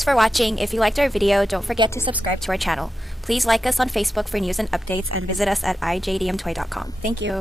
Thanks for watching. If you liked our video, don't forget to subscribe to our channel. Please like us on Facebook for news and updates and visit us at ijdmtoy.com. Thank you.